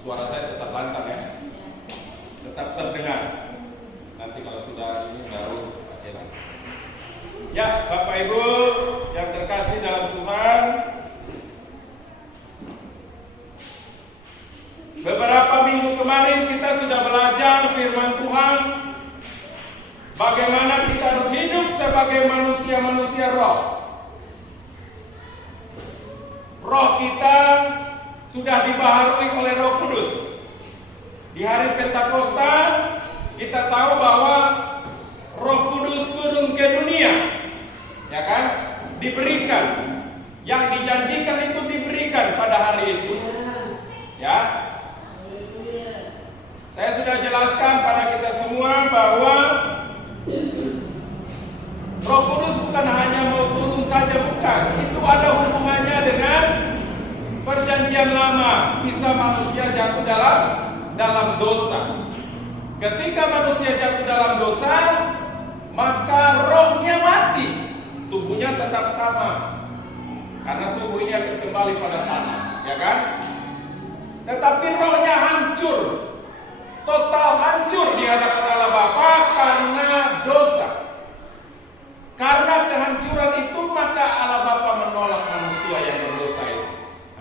Suara saya tetap lantang ya, tetap terdengar. Nanti kalau sudah ini baru hilang. Ya, Bapak Ibu yang terkasih dalam Tuhan, beberapa minggu kemarin kita sudah belajar firman Tuhan, bagaimana kita harus hidup sebagai manusia-manusia roh. Roh kita sudah dibaharui oleh Roh Kudus. Di hari Pentakosta kita tahu bahwa Roh Kudus turun ke dunia, ya kan? Diberikan, yang dijanjikan itu diberikan pada hari itu, ya. Saya sudah jelaskan pada kita semua bahwa Roh Kudus bukan hanya mau turun saja, bukan. Itu ada hubungannya dengan Perjanjian Lama, kisah manusia jatuh dalam dosa. Ketika manusia jatuh dalam dosa, maka rohnya mati, tubuhnya tetap sama, karena tubuh ini akan kembali pada tanah, ya kan? Tetapi rohnya hancur, total hancur di hadapan Allah Bapa karena dosa. Karena kehancuran itu, maka Allah Bapa menolak manusia yang berdosa itu.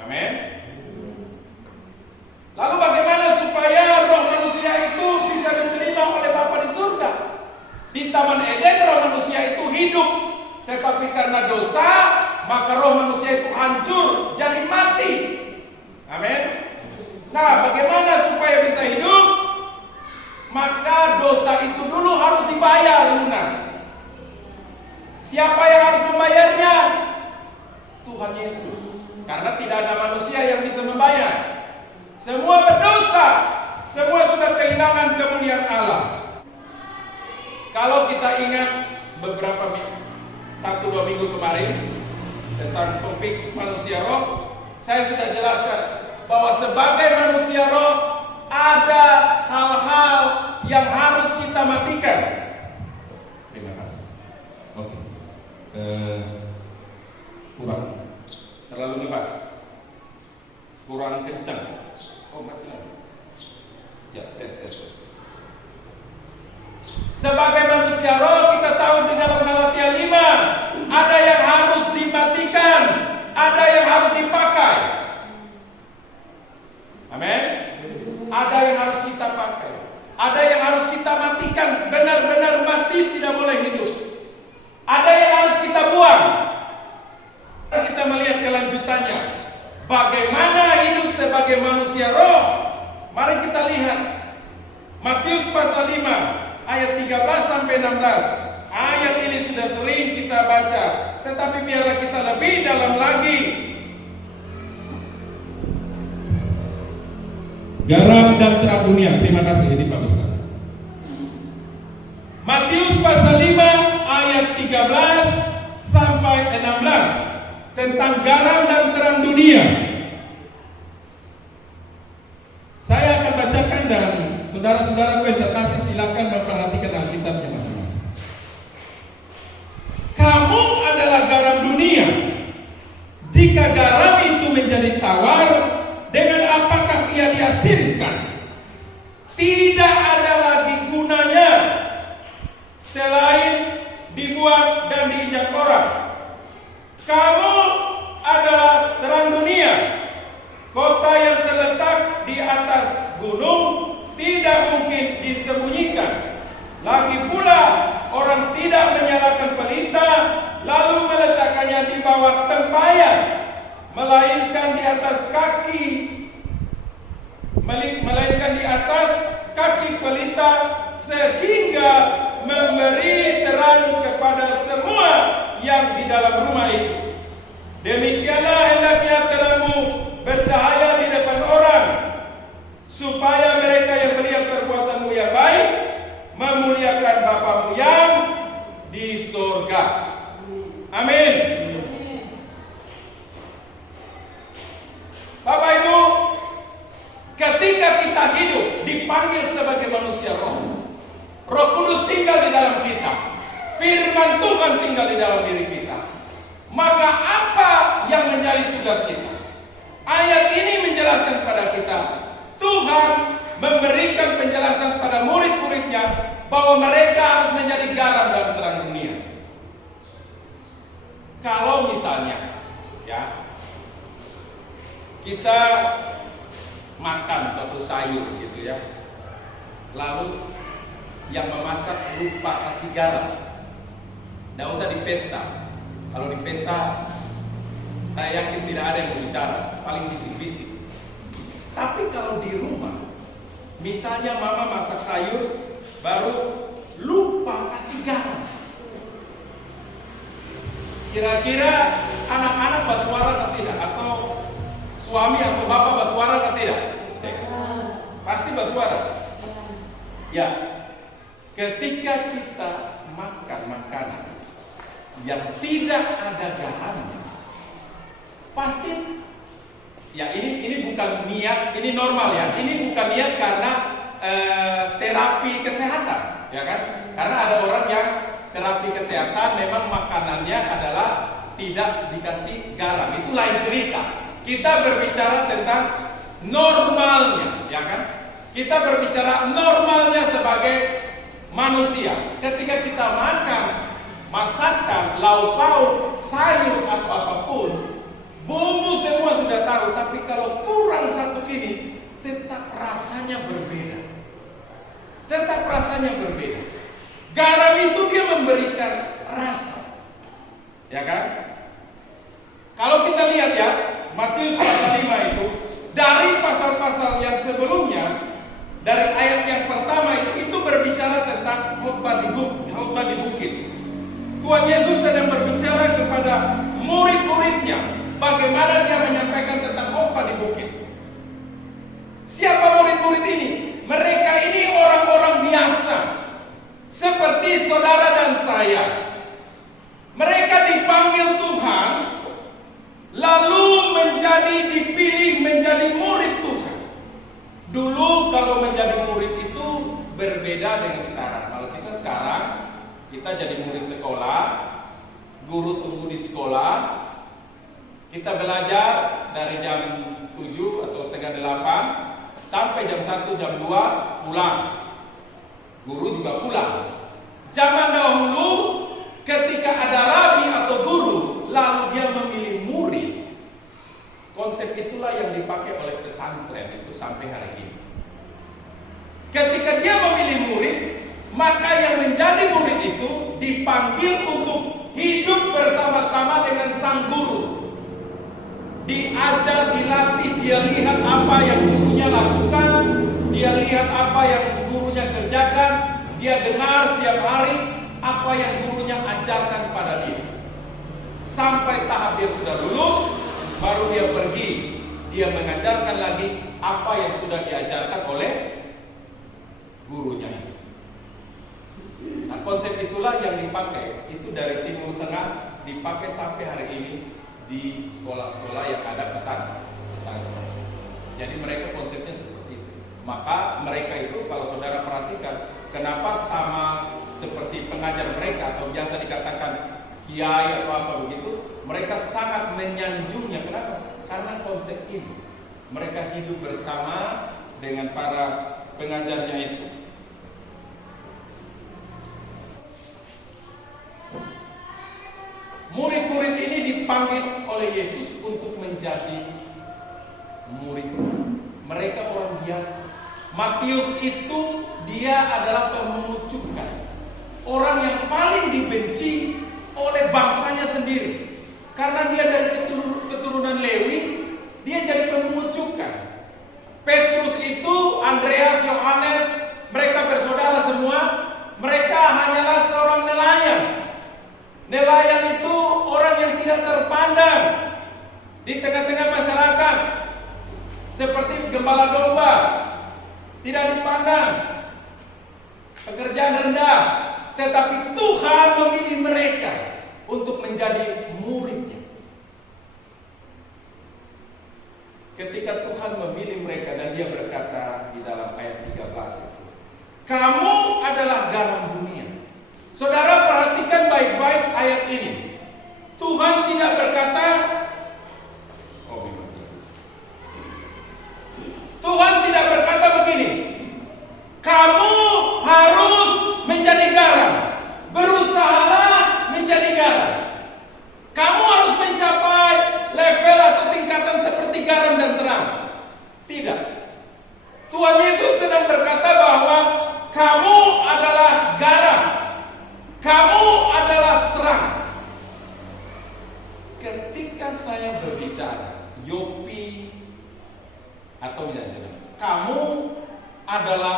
Amin. Lalu bagaimana supaya roh manusia itu bisa diterima oleh Bapa di surga? Di Taman Eden roh manusia itu hidup, tetapi karena dosa, maka roh manusia itu hancur, jadi mati. Amin. Nah, bagaimana supaya bisa hidup? Maka dosa itu dulu harus dibayar lunas. Siapa yang harus membayarnya? Tuhan Yesus. Karena tidak ada manusia yang bisa membayar. Semua berdosa, semua sudah kehilangan kemuliaan Allah. Kalau kita ingat beberapa 1-2 minggu kemarin tentang topik manusia roh, saya sudah jelaskan bahwa sebagai manusia roh ada hal-hal yang harus kita matikan. Terima kasih. Oke. Kurang terlalu lepas, kurang kencang. Oh, mati lagi. Ya, tes. Sebagai manusia roh, kita tahu di dalam Galatia 5, ada yang harus dimatikan, ada yang harus dipakai. Amin. Ada yang harus kita pakai, ada yang harus kita matikan, benar-benar mati, tidak boleh hidup. Ada yang harus kita buang. Kita melihat kelanjutannya, bagaimana hidup sebagai manusia roh. Mari kita lihat Matius pasal 5 ayat 13 sampai 16. Ayat ini sudah sering kita baca, tetapi biarlah kita lebih dalam lagi. Garam dan terang dunia. Terima kasih, ini bagus. Matius pasal 5 ayat 13 sampai 16 tentang garam dan terang dunia. Saya akan bacakan dan saudara-saudaraku yang terkasih silakan memperhatikan Alkitabnya masing-masing. Kamu adalah garam dunia. Jika garam itu menjadi tawar, dengan apakah ia diasinkan? Tidak ada lagi gunanya selain dibuang dan diinjak orang. Kamu adalah terang dunia. Kota yang terletak di atas gunung tidak mungkin disembunyikan. Lagi pula orang tidak menyalakan pelita lalu meletakkannya di bawah tempayan, melainkan di atas kaki pelita, sehingga memberi terang kepada semua yang di dalam rumah itu. Demikianlah hendaknya terangmu bercahaya di depan orang, supaya mereka yang melihat perbuatanmu yang baik memuliakan Bapamu yang di surga. Amin. Bapak Ibu, ketika kita hidup dipanggil sebagai manusia roh, Roh Kudus tinggal di dalam kita, firman Tuhan tinggal di dalam diri kita. Maka apa yang menjadi tugas kita? Ayat ini menjelaskan kepada kita, Tuhan bahwa mereka harus menjadi garam dan terang dunia. Kalau misalnya ya kita makan suatu sayur gitu ya, lalu yang memasak lupa kasih garam, tidak usah di pesta. Kalau di pesta saya yakin tidak ada yang berbicara, paling bisik-bisik. Tapi kalau di rumah, misalnya mama masak sayur baru lupa kasih garam, kira-kira anak-anak bersuara atau tidak? Atau suami atau bapak bersuara atau tidak? Cek. Pasti bersuara. Ya, ketika kita makan makanan yang tidak ada garamnya, pasti ya ini bukan niat, ini normal ya. Ini bukan niat karena terapi kesehatan, ya kan? Karena ada orang yang terapi kesehatan memang makanannya adalah tidak dikasih garam, itu lain cerita. Kita berbicara tentang normalnya, ya kan? Kita berbicara normalnya sebagai manusia. Ketika kita makan masakan, lauk pauk, sayur atau apapun, bumbu semua sudah tahu, tapi kalau kurang satu ini, tetap rasanya berbeda. Tetap rasanya berbeda. Garam itu dia memberikan rasa, ya kan? Kalau kita lihat ya, Matius pasal 5 itu, dari pasal-pasal yang sebelumnya, dari ayat yang pertama itu berbicara tentang khotbah di bukit. Tuhan Yesus sedang berbicara kepada murid-muridnya, bagaimana dia menyampaikan tentang khotbah di bukit. Siapa murid-murid ini? Mereka ini orang-orang biasa, seperti saudara dan saya. Mereka dipanggil Tuhan, lalu dipilih menjadi murid Tuhan. Dulu kalau menjadi murid itu berbeda dengan sekarang. Kalau kita sekarang, kita jadi murid sekolah, guru tunggu di sekolah, kita belajar dari jam 7 atau setengah 8 sampai jam 1, jam 2 pulang. Guru juga pulang. Zaman dahulu ketika ada rabi atau guru, lalu dia memilih murid. Konsep itulah yang dipakai oleh pesantren itu sampai hari ini. Ketika dia memilih murid, maka yang menjadi murid itu dipanggil untuk hidup bersama-sama dengan sang guru. Diajar, dilatih, dia lihat apa yang gurunya lakukan, dia lihat apa yang gurunya kerjakan, dia dengar setiap hari apa yang gurunya ajarkan pada dia. Sampai tahap dia sudah lulus, baru dia pergi, dia mengajarkan lagi apa yang sudah diajarkan oleh gurunya. Nah, konsep itulah yang dipakai, itu dari Timur Tengah dipakai sampai hari ini di sekolah-sekolah yang ada pesantren. Jadi mereka konsepnya seperti itu. Maka mereka itu kalau saudara perhatikan, kenapa sama seperti pengajar mereka atau biasa dikatakan kiai atau apa begitu, mereka sangat menyanjungnya. Kenapa? Karena konsep ini. Mereka hidup bersama dengan para pengajarnya itu. Murid-murid ini dipanggil oleh Yesus untuk menjadi murid. Mereka orang biasa. Matius itu dia adalah pemungut cukai, orang yang paling dibenci oleh bangsanya sendiri. Karena dia dari keturunan Lewi, dia jadi pemungut cukai. Petrus itu, Andreas, Yohanes, mereka bersaudara semua. Mereka hanyalah seorang nelayan. Nelayan itu orang yang tidak terpandang di tengah-tengah masyarakat, seperti gembala domba, tidak dipandang, pekerjaan rendah. Tetapi Tuhan memilih mereka untuk menjadi muridnya. Ketika Tuhan memilih mereka dan dia berkata di dalam ayat 13 itu, kamu adalah garam dunia. Saudara perhatikan baik-baik ayat ini. Tuhan tidak berkata, Tuhan tidak berkata begini, kamu harus Kamu adalah garam. Kamu adalah terang. Ketika saya berbicara, Yopi atau misalnya, kamu adalah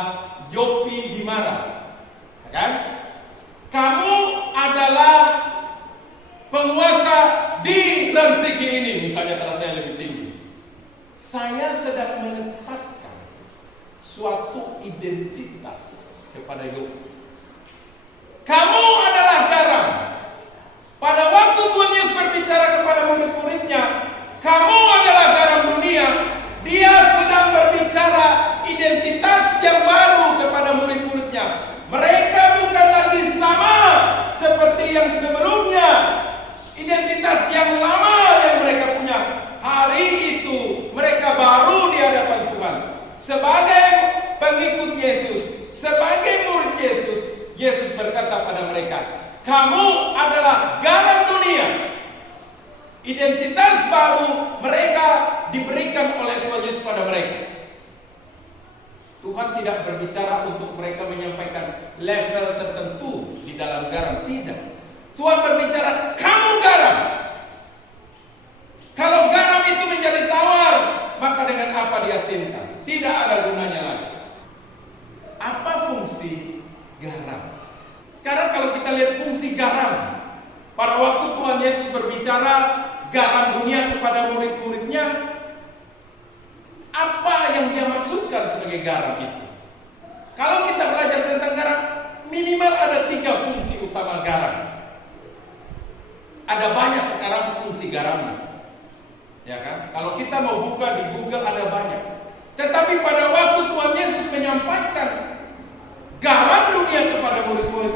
Yopi Gimara, kan? Kamu adalah penguasa di Ransiki ini, misalnya karena saya lebih tinggi. Saya sedang menetapkan suatu identitas kepada Yopi. Kamu adalah garam. Pada waktu Tuhan Yesus berbicara kepada murid-muridnya, kamu adalah garam dunia, Dia sedang berbicara identitas yang baru kepada murid-muridnya. Mereka bukan lagi sama seperti yang sebelumnya. Identitas yang lama yang mereka punya. Hari itu mereka baru di hadapan Tuhan. Sebagai pengikut Yesus, sebagai murid Yesus, Yesus berkata pada mereka, kamu adalah garam dunia. Identitas baru mereka diberikan oleh Tuhan Yesus pada mereka. Tuhan tidak berbicara untuk mereka menyampaikan level tertentu di dalam garam, tidak. Tuhan berbicara, kamu garam. Kalau garam itu menjadi tawar, maka dengan apa diasinkan? Tidak ada gunanya lagi. Apa fungsi garam? Sekarang kalau kita lihat fungsi garam, pada waktu Tuhan Yesus berbicara garam dunia kepada murid-muridnya, apa yang dia maksudkan sebagai garam itu? Kalau kita belajar tentang garam, minimal ada 3 fungsi utama garam. Ada banyak sekarang fungsi garamnya, ya kan? Kalau kita mau buka di Google ada banyak. Tetapi pada waktu Tuhan Yesus menyampaikan garam dunia kepada murid-murid,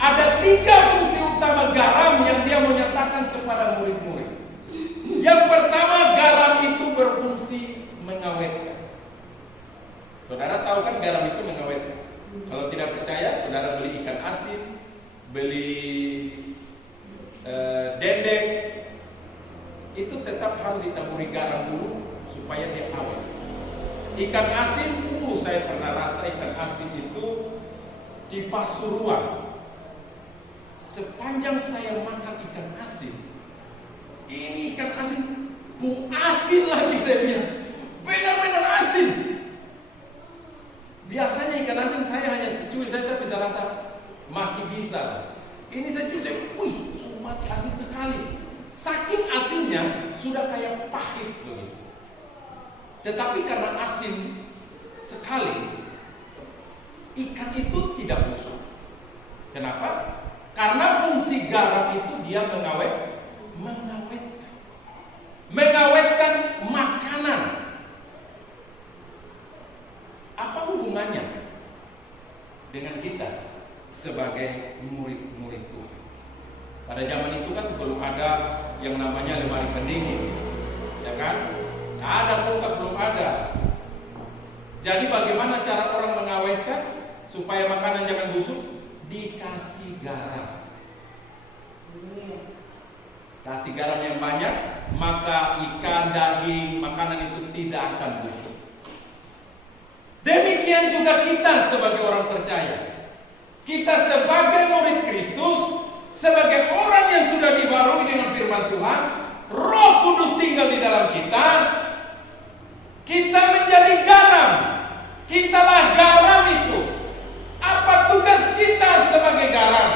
ada 3 fungsi utama garam yang dia menyatakan kepada murid-murid. Yang pertama, garam itu berfungsi mengawetkan. Saudara tahu kan garam itu mengawetkan. Kalau tidak percaya, saudara beli ikan asin, beli dendeng, itu tetap harus ditaburi garam dulu supaya dia awet. Ikan asin, saya pernah rasa ikan asin itu di Pasuruan. Sepanjang saya makan ikan asin, ini ikan asin asin lagi saya bilang, benar-benar asin. Biasanya ikan asin saya hanya secuil, saya bisa rasa masih bisa. Ini saya cuci, wih, mati asin sekali. Saking asinnya sudah kayak pahit begitu. Tetapi karena asin sekali, ikan itu tidak busuk. Kenapa? Karena fungsi garam itu dia mengawetkan makanan. Apa hubungannya dengan kita sebagai murid-murid Tuhan? Pada zaman itu kan belum ada yang namanya lemari pendingin, ya kan? Nggak ada kulkas, belum ada. Jadi bagaimana cara orang mengawetkan supaya makanan jangan busuk? Dikasih garam. Kasih garam yang banyak, maka ikan, daging, makanan itu tidak akan busuk. Demikian juga kita sebagai orang percaya. Kita sebagai murid Kristus, sebagai orang yang sudah dibarui dengan firman Tuhan, Roh Kudus tinggal di dalam kita. Kita menjadi garam. Kitalah garam itu. Apa tugas kita sebagai garam?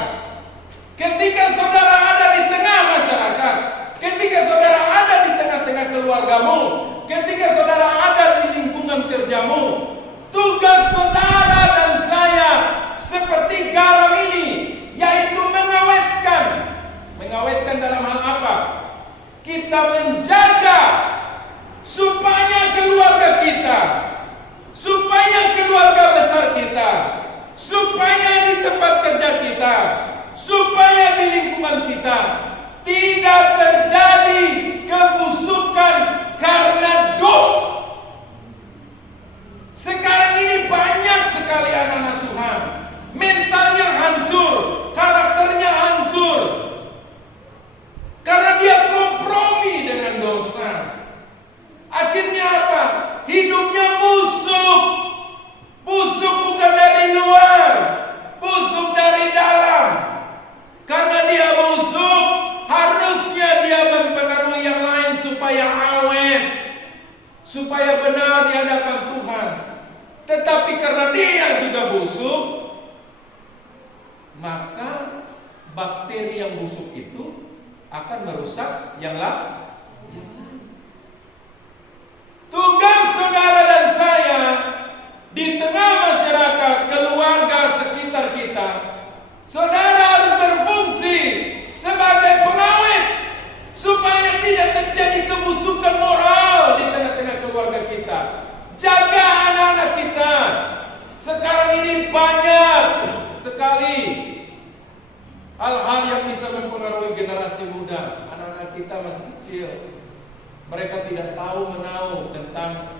Ketika saudara ada di tengah masyarakat, ketika saudara ada di tengah-tengah keluargamu, ketika saudara ada di lingkungan kerjamu, tugas saudara dan saya seperti garam ini, yaitu mengawetkan. Mengawetkan dalam hal apa? Kita menjaga supaya keluarga kita, supaya keluarga besar kita, supaya di tempat kerja kita, supaya di lingkungan kita tidak terjadi kebusukan karena dosa. Sekarang ini banyak sekali anak-anak Tuhan mentalnya hancur, karakternya hancur, karena dia kompromi dengan dosa. Akhirnya apa? Hidupnya busuk. Busuk bukan dari luar, Tetapi karena dia juga busuk, maka bakteri yang busuk itu akan merusak yang lain. Tugas saudara dan saya di tengah masyarakat, keluarga sekitar kita, saudara harus berfungsi sebagai pengawet supaya tidak terjadi kebusukan moral di tengah-tengah keluarga kita. Jaga anak-anak kita. Sekarang ini banyak sekali hal-hal yang bisa mempengaruhi generasi muda. Anak-anak kita masih kecil, mereka tidak tahu menahu tentang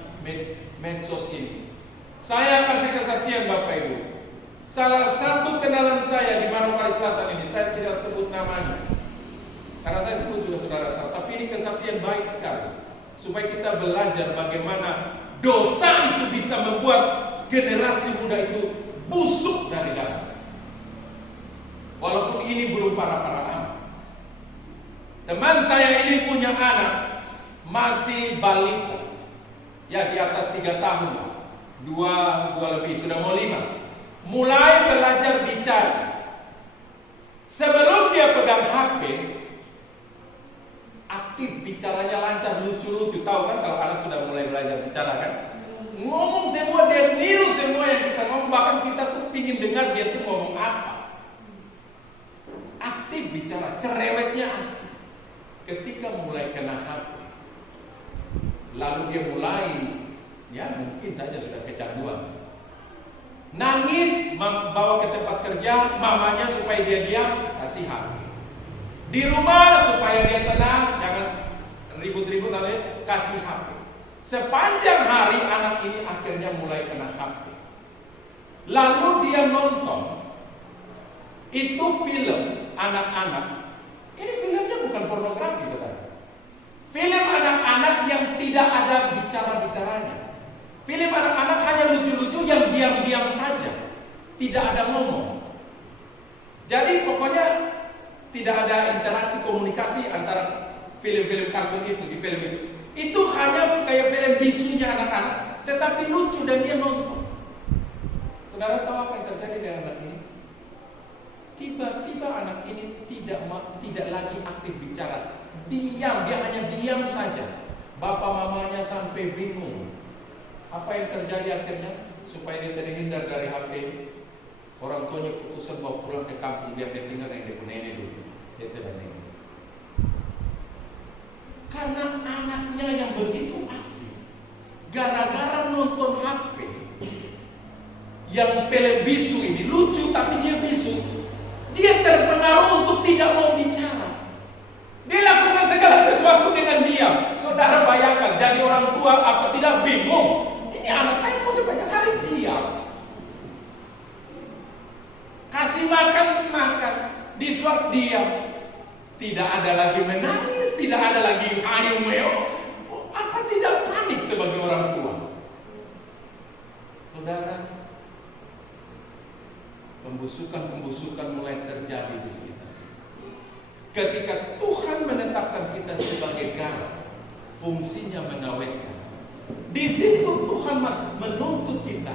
medsos ini. Saya kasih kesaksian Bapak Ibu. Salah satu kenalan saya di Manokwari Selatan ini, saya tidak sebut namanya karena saya sebut juga saudara tahu. Tapi ini kesaksian baik sekali, supaya kita belajar bagaimana dosa itu bisa membuat generasi muda itu busuk dari dalam. Walaupun ini belum parah-parah amat. Teman saya ini punya anak masih balita, ya di atas 3 tahun, 2 lebih, sudah mau 5. Mulai belajar bicara. Sebelum dia pegang HP, aktif bicaranya lancar, lucu-lucu. Tahu kan kalau anak sudah mulai belajar bicara kan? Ngomong semua, dia niru semua yang kita ngomong. Bahkan kita tuh pingin dengar dia tuh ngomong apa. Aktif bicara, cerewetnya aktif. Ketika mulai kena HP, lalu dia mulai, ya mungkin saja sudah kecanduan. Nangis, bawa ke tempat kerja, mamanya supaya dia diam, kasih HP. Di rumah supaya dia tenang, jangan ribut-ribut, kasih HP. Sepanjang hari anak ini akhirnya mulai kena HP. Lalu dia nonton itu film anak-anak. Ini filmnya bukan pornografi, saudara. Film anak-anak yang tidak ada bicara-bicaranya. Film anak-anak hanya lucu-lucu yang diam-diam saja, tidak ada ngomong. Jadi pokoknya tidak ada interaksi komunikasi antara film-film kartun itu di film itu. Itu hanya kayak film bisunya anak-anak, tetapi lucu dan dia nonton. Saudara tahu apa yang terjadi dengan anak ini? Tiba-tiba anak ini tidak lagi aktif bicara, diam, dia hanya diam saja. Bapak mamanya sampai bingung. Apa yang terjadi akhirnya? Supaya dia terhindar dari HP, orang tuanya putuskan bawa pulang ke kampung biar dia tinggal dengan dia nenek dulu. Dia tidak nenek. Karena anaknya yang begitu aktif, gara-gara nonton HP, yang film bisu ini lucu tapi dia bisu, dia terpengaruh untuk tidak mau bicara. Dia lakukan segala sesuatu dengan diam. Saudara bayangkan, jadi orang tua apa tidak bingung? Ini anak saya kok sebanyak hari diam. Kasih makan, disuap diam. Tidak ada lagi menangis, tidak ada lagi hayu meo. Apa tidak panik sebagai orang tua? Saudara, pembusukan mulai terjadi di sekitar. Ketika Tuhan menetapkan kita sebagai garam, fungsinya mengawetkan. Di situ Tuhan masih menuntut kita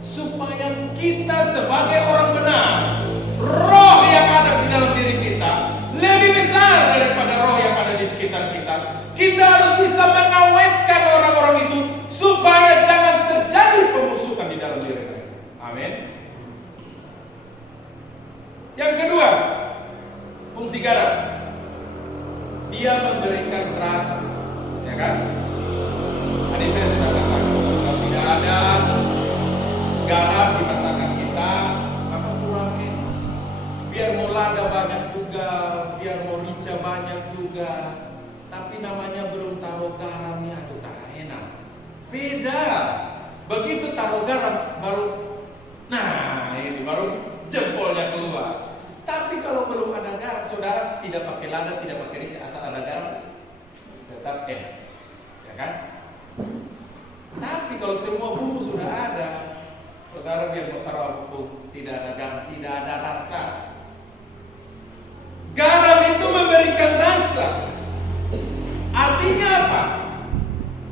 supaya kita sebagai orang benar, roh yang ada di dalam diri kita lebih besar daripada roh yang ada di sekitar kita. Kita harus bisa mengawetkan orang-orang itu supaya jangan terjadi pembusukan di dalam diri mereka. Amin. Yang kedua, fungsi garam, dia memberikan rasa, ya kan? Tadi saya sudah katakan, kalau tidak ada garam di masakan kita, maka kurangin. Biar mau lada banyak juga, biar mau rica banyak juga, tapi namanya belum taruh garamnya, aduh tak enak. Beda. Begitu taruh garam, baru, nah ini baru jempolnya keluar. Tapi kalau belum ada garam, saudara tidak pakai lada, tidak pakai rica, asal ada garam, tetap enak, ya kan? Tapi kalau semua bumbu sudah ada, saudara biar mau taruh apapun, tidak ada garam, tidak ada rasa. Garam itu memberikan rasa. Artinya apa?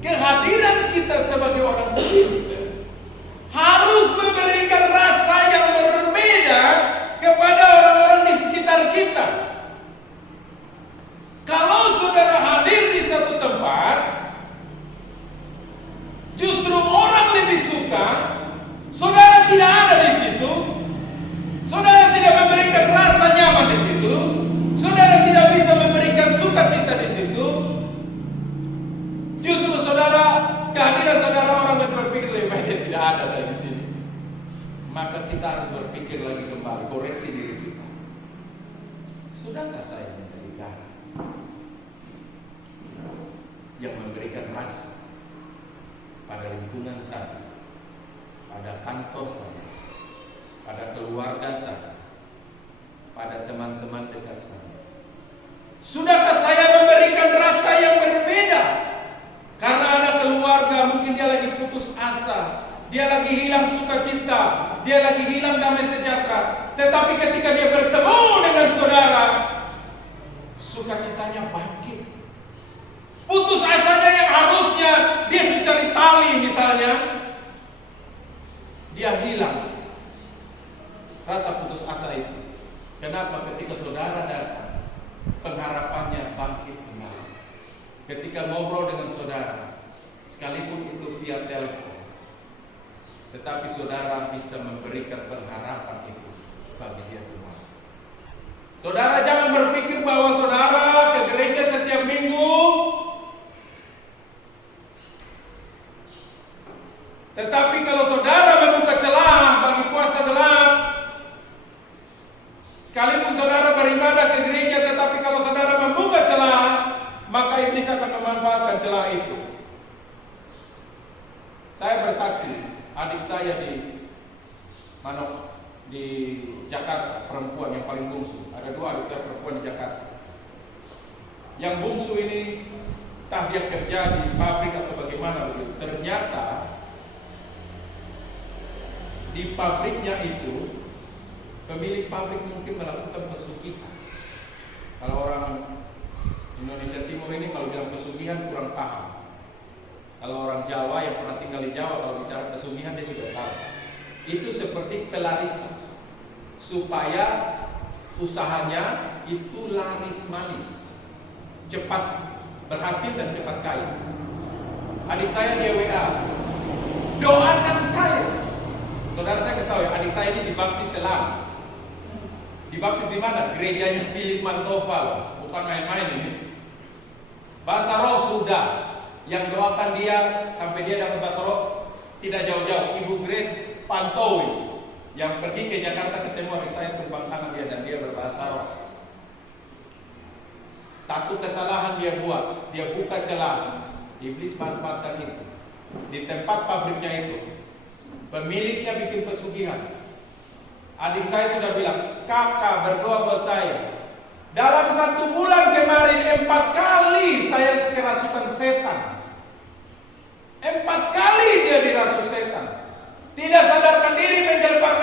Kehadiran kita sebagai orang Kristen harus kehadiran saudara orang lebih berpikir lebih baik dia tidak ada saya di sini. Maka kita harus berpikir lagi kembali, koreksi diri kita. Sudahkah saya menjadi garam yang memberikan rasa pada lingkungan saya, pada kantor saya, pada keluarga saya, pada teman-teman dekat saya? Sudahkah saya memberikan rasa yang berbeda? Karena ada keluarga, mungkin dia lagi putus asa, dia lagi hilang sukacita, dia lagi hilang damai sejahtera. Tetapi ketika dia bertemu dengan saudara, sukacitanya bangkit. Putus asanya yang harusnya dia secari tali misalnya, dia hilang rasa putus asa itu. Kenapa? Ketika saudara datang, pengharapannya bangkit kembali. Ketika ngobrol dengan saudara, sekalipun itu via telepon, tetapi saudara bisa memberikan pengharapan itu bagi dia kembali. Saudara jangan berpikir bahwa saudara ke gereja setiap minggu, tetapi kalau saudara membuka celah bagi puasa gelap, sekalipun saudara beribadah ke gereja, tetapi kalau saudara membuka celah, maka iblis akan memanfaatkan celah itu. Saya bersaksi, adik saya di Jakarta, perempuan yang paling bungsu. Ada 2 adik saya perempuan di Jakarta. Yang bungsu ini entah dia kerja di pabrik atau bagaimana begitu. Ternyata di pabriknya itu pemilik pabrik mungkin melakukan pesugihan. Kalau orang Indonesia Timur ini kalau bilang pesugihan kurang paham. Kalau orang Jawa yang pernah tinggal di Jawa, kalau bicara pesugihan dia sudah tahu. Itu seperti pelarisan, supaya usahanya itu laris manis, cepat berhasil dan cepat kaya. Adik saya dia WA, doakan saya. Saudara saya kasih tahu ya, adik saya ini dibaptis Selam. Dibaptis di mana? Gerejanya Philip Mantova, bukan main-main ini. Bahasa roh sudah, yang doakan dia sampai dia dapat bahasa roh tidak jauh-jauh. Ibu Grace Pantowi yang pergi ke Jakarta ketemu adik saya tumpang tangan dia dan dia berbahasa roh. Satu kesalahan dia buat, dia buka celah, iblis manfaatkan itu. Di tempat pabriknya itu, pemiliknya bikin pesugihan. Adik saya sudah bilang, kakak berdoa buat saya. Dalam 1 bulan kemarin 4 kali saya kerasukan setan. 4 kali dia dirasuk setan. Tidak sadarkan diri menggelepar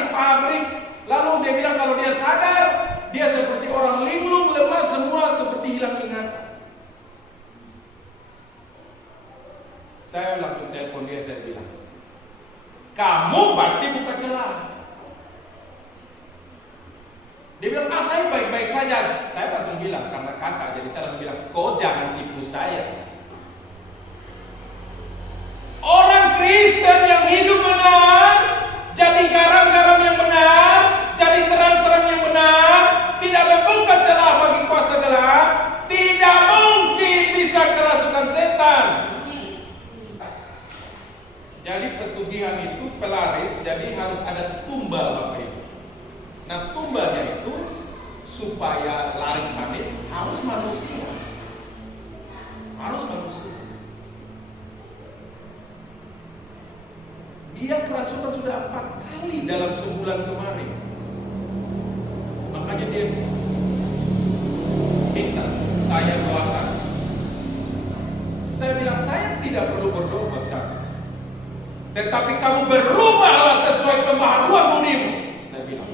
di pabrik. Lalu dia bilang kalau dia sadar, dia seperti orang linglung, lemah, semua seperti hilang ingatan. Saya langsung telepon dia, saya bilang, kamu pasti buka celah. Dia bilang, saya baik-baik saja. Saya langsung bilang, karena kakak, jadi saya langsung bilang, kau jangan tipu saya. Orang Kristen yang hidup benar, jadi garam-garam yang benar, jadi terang-terang yang benar, tidak membuka celah bagi kuasa gelap, tidak mungkin bisa kerasukan setan. Jadi pesugihan itu pelaris, jadi harus ada tumbal Bapak Ibu. Nah tumbalnya itu supaya laris manis harus manusia. Harus manusia. Dia kerasukan sudah 4 kali dalam sebulan kemarin. Makanya dia minta saya doakan. Saya bilang saya tidak perlu berdoa buat kamu, tetapi kamu berubahlah sesuai pembaharuan budimu. Saya bilang,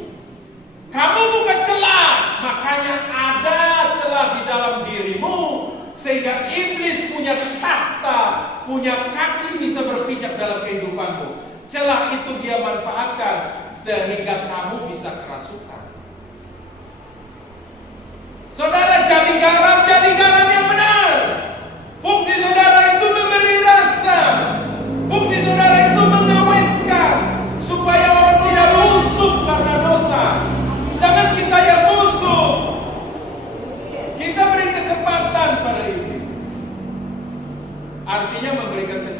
kamu bukan celah, makanya ada celah di dalam dirimu, sehingga iblis punya tahta, punya kaki bisa berpijak dalam kehidupanmu. Celah itu dia manfaatkan sehingga kamu bisa kerasukan. Saudara jadi garam yang benar. Fungsi saudara itu memberi rasa. Fungsi saudara itu mengawetkan supaya orang tidak busuk karena dosa. Jangan kita yang busuk. Kita beri kesempatan pada iblis. Artinya memberikan kesempatan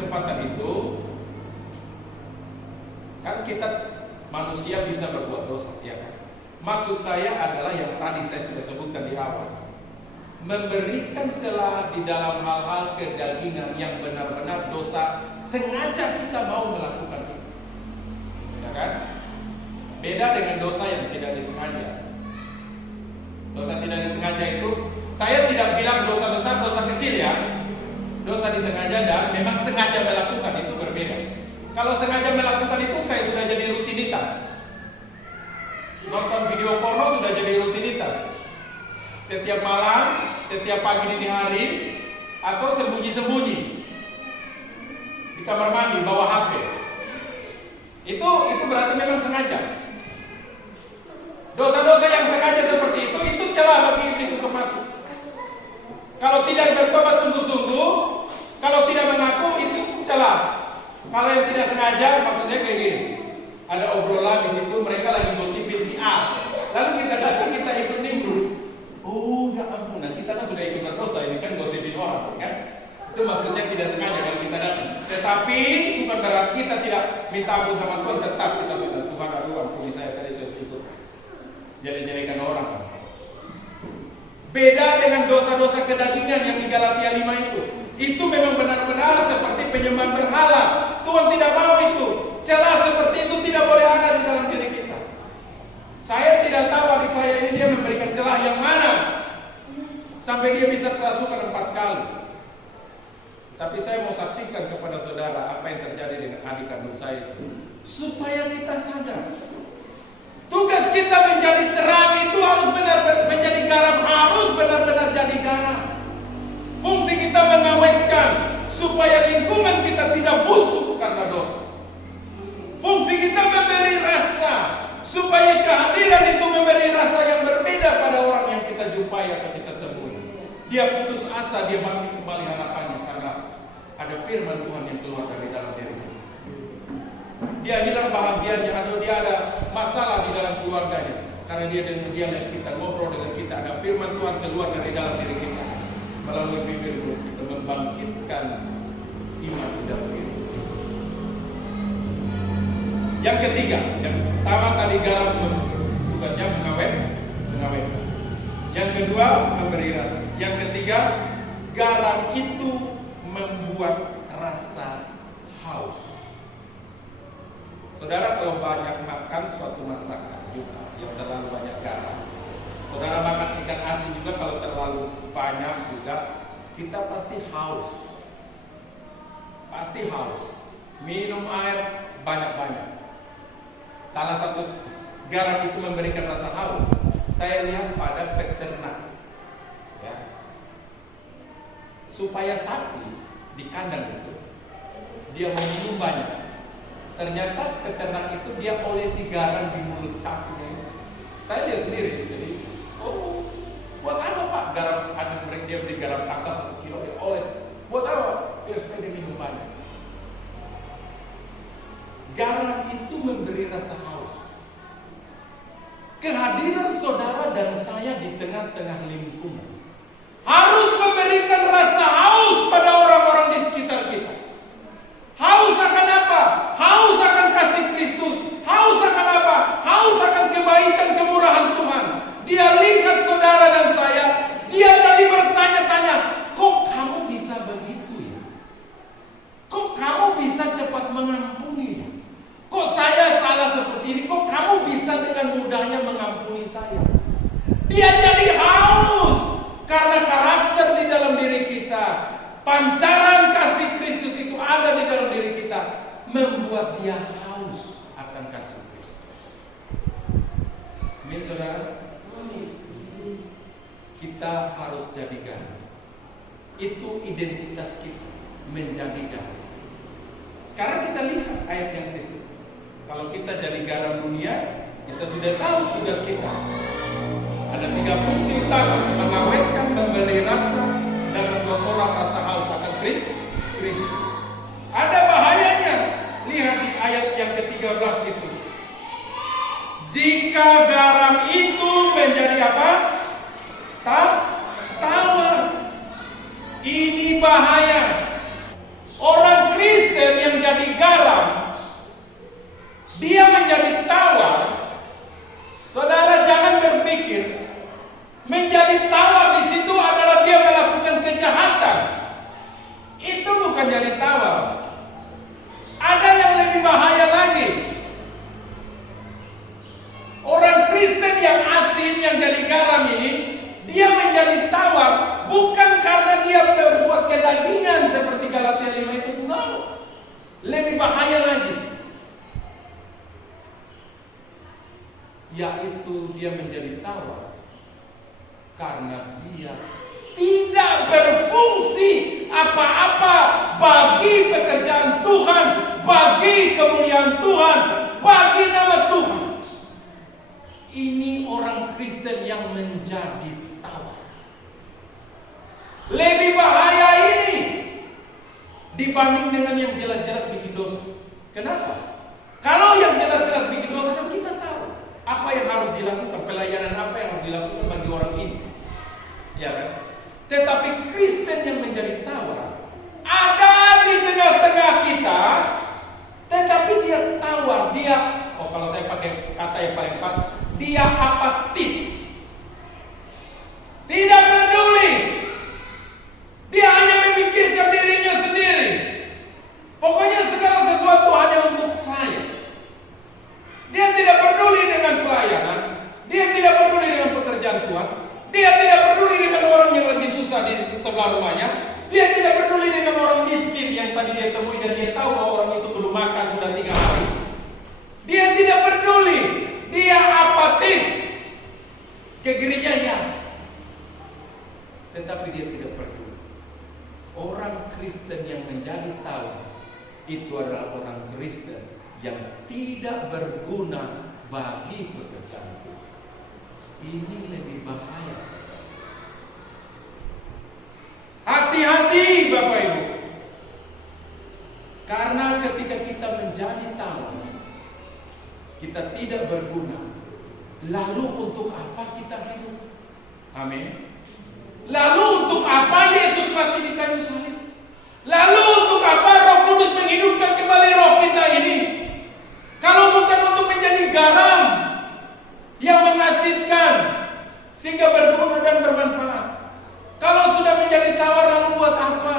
kita manusia bisa berbuat dosa, ya kan? Maksud saya adalah yang tadi saya sudah sebutkan di awal, memberikan celah di dalam hal-hal kedagingan yang benar-benar dosa, sengaja kita mau melakukan itu, ya kan? Beda dengan dosa yang tidak disengaja. Dosa tidak disengaja itu, saya tidak bilang dosa besar, dosa kecil ya. Dosa disengaja dan memang sengaja melakukan itu berbeda. Kalau sengaja melakukan itu kayak sudah jadi rutinitas. Nonton video porno sudah jadi rutinitas. Setiap malam, setiap pagi dini hari, atau sembunyi-sembunyi di kamar mandi bawa HP. Itu berarti memang sengaja. Dosa-dosa yang sengaja seperti itu celah bagi iblis untuk masuk. Kalau tidak bertobat sungguh-sungguh, kalau tidak mengaku, itu celah. Kalau yang tidak sengaja, maksudnya kayak gini. Ada obrolan di situ, mereka lagi gosipin si A. Lalu kita datang, kita ikut nimbrung. Oh ya ampun, nah kita kan sudah ikut berdosa, ini kan gosipin orang, kan? Itu maksudnya tidak sengaja kalau kita datang. Tetapi bukan berarti kita tidak minta ampun sama Tuhan, tetap kita minta Tuhan aduh ampuni saya tadi saya ikut jelek-jelekan orang. Beda dengan dosa-dosa kedagingan yang di Galatia 5 itu. Itu memang benar-benar seperti penyembahan berhala. Tuhan tidak mau itu. Celah seperti itu tidak boleh ada di dalam diri kita. Saya tidak tahu adik saya ini dia memberikan celah yang mana sampai dia bisa kerasukan 4 kali. Tapi saya mau saksikan kepada saudara apa yang terjadi dengan adik kandung saya supaya kita sadar. Tugas kita menjadi terang itu harus benar-benar menjadi garam, harus benar-benar jadi garam. Fungsi kita mengawetkan supaya lingkungan kita tidak busuk karena dosa. Fungsi kita memberi rasa supaya kehadiran itu memberi rasa yang berbeda pada orang yang kita jumpai atau kita temui. Dia putus asa, dia bangkit kembali harapannya karena ada firman Tuhan yang keluar dari dalam dirinya. Dia hilang bahagianya atau dia ada masalah di dalam keluarganya karena dia lihat kita ngobrol dengan kita, ada firman Tuhan keluar dari dalam diri kita melalui bibir kita membangkitkan iman di dalam diri. Yang ketiga, yang pertama tadi garam tugasnya mengawet. Yang kedua memberi rasa. Yang ketiga, garam itu membuat rasa haus. Saudara kalau banyak makan suatu masakan juga yang terlalu banyak garam, saudara makan ikan asin juga kalau terlalu banyak juga, kita pasti haus. Pasti haus. Minum air banyak-banyak. Salah satu garam itu memberikan rasa haus. Saya lihat pada peternak, ya, supaya sapi di kandang itu dia meminum banyak. Ternyata peternak itu dia olesi garam di mulut sapinya. Saya lihat sendiri. Jadi, oh, buat apa Pak garam? Ada mereka dia beli garam kasar 1 kilo dia oles. Buat apa? Biar supaya dia minum banyak. Garam itu memberi rasa haus. Kehadiran saudara dan saya di tengah-tengah lingkungan harus memberikan rasa haus pada orang-orang di sekitar kita. Haus akan apa? Haus akan kasih Kristus. Haus akan apa? Haus akan kebaikan kemurahan Tuhan. Dia lihat saudara dan saya, dia jadi bertanya-tanya, kok kamu bisa begitu ya? Kok kamu bisa cepat mengampuni ya? Kok saya salah seperti ini? Kok kamu bisa dengan mudahnya mengampuni saya? Dia jadi haus karena karakter di dalam diri kita, pancaran kasih Kristus itu ada di dalam diri kita, membuat dia haus akan kasih Kristus. Amin saudara. Kita harus jadi garam. Itu identitas kita, menjadi garam. Sekarang kita lihat ayat yang situ. Kalau kita jadi garam dunia, kita sudah tahu tugas kita. Ada 3 fungsi utama: mengawetkan, memberi rasa, dan membuat orang rasa haus akan Kristus. Ada bahayanya. Lihat di ayat yang ke-13 itu. Jika garam itu menjadi apa? Tawar. Ini bahaya. Orang Kristen yang jadi garam, dia yaitu dia menjadi tawar karena dia tidak berfungsi apa-apa bagi pekerjaan Tuhan, bagi kemuliaan Tuhan, bagi nama Tuhan. Ini orang Kristen yang menjadi tawar. Lebih bahaya ini dibanding dengan yang jelas-jelas bikin dosa. Kenapa? Kalau yang jelas-jelas bikin dosa kan kita tahu apa yang harus dilakukan, pelayanan apa yang harus dilakukan bagi orang ini, ya kan? Tetapi Kristen yang menjadi tawar ada di tengah-tengah kita, tetapi dia tawar, kalau saya pakai kata yang paling pas, dia apatis, tidak peduli, dia hanya memikirkan dirinya sendiri. Pokoknya segala sesuatu hanya untuk saya. Dia tidak peduli dengan pelayanan, dia tidak peduli dengan pekerjaan Tuhan, dia tidak peduli dengan orang yang lagi susah di sebelah rumahnya, dia tidak peduli dengan orang miskin yang tadi dia temui dan dia tahu bahwa orang itu belum makan sudah 3 hari. Dia tidak peduli, dia apatis. Ke gereja ya, tetapi dia tidak peduli. Orang Kristen yang menjadi tahu itu adalah orang Kristen yang tidak berguna bagi pekerjaan Tuhan. Ini lebih bahaya. Hati-hati Bapak Ibu. Karena ketika kita menjadi tahu kita tidak berguna, lalu untuk apa kita hidup? Amin. Lalu untuk apa Yesus mati di kayu salib? Lalu untuk apa Roh Kudus menghidupkan kembali roh kita ini? Kalau bukan untuk menjadi garam yang mengasinkan sehingga berguna dan bermanfaat. Kalau sudah menjadi tawar lalu buat apa?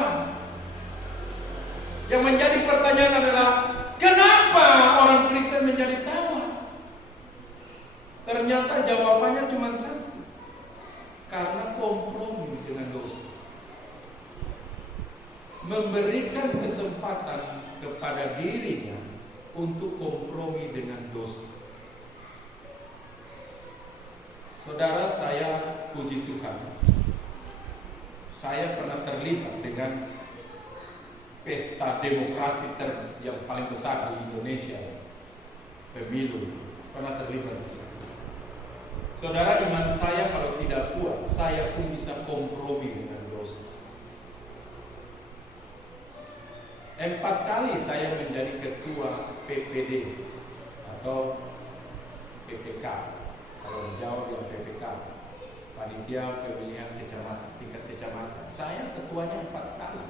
Yang menjadi pertanyaan adalah kenapa orang Kristen menjadi tawar? Ternyata jawabannya cuma satu. Karena kompromi dengan dosa. Memberikan kesempatan kepada dirinya untuk kompromi dengan dosa. Saudara, saya puji Tuhan, saya pernah terlibat dengan pesta demokrasi yang paling besar di Indonesia, pemilu, pernah terlibat di sini. Saudara, iman saya kalau tidak kuat, saya pun bisa kompromi dengan dosa. 4 kali saya menjadi ketua PPD atau PPK, kalau menjawab yang PPK, panitia pemilihan kecamatan, tingkat kecamatan. Saya ketuanya 4 kali.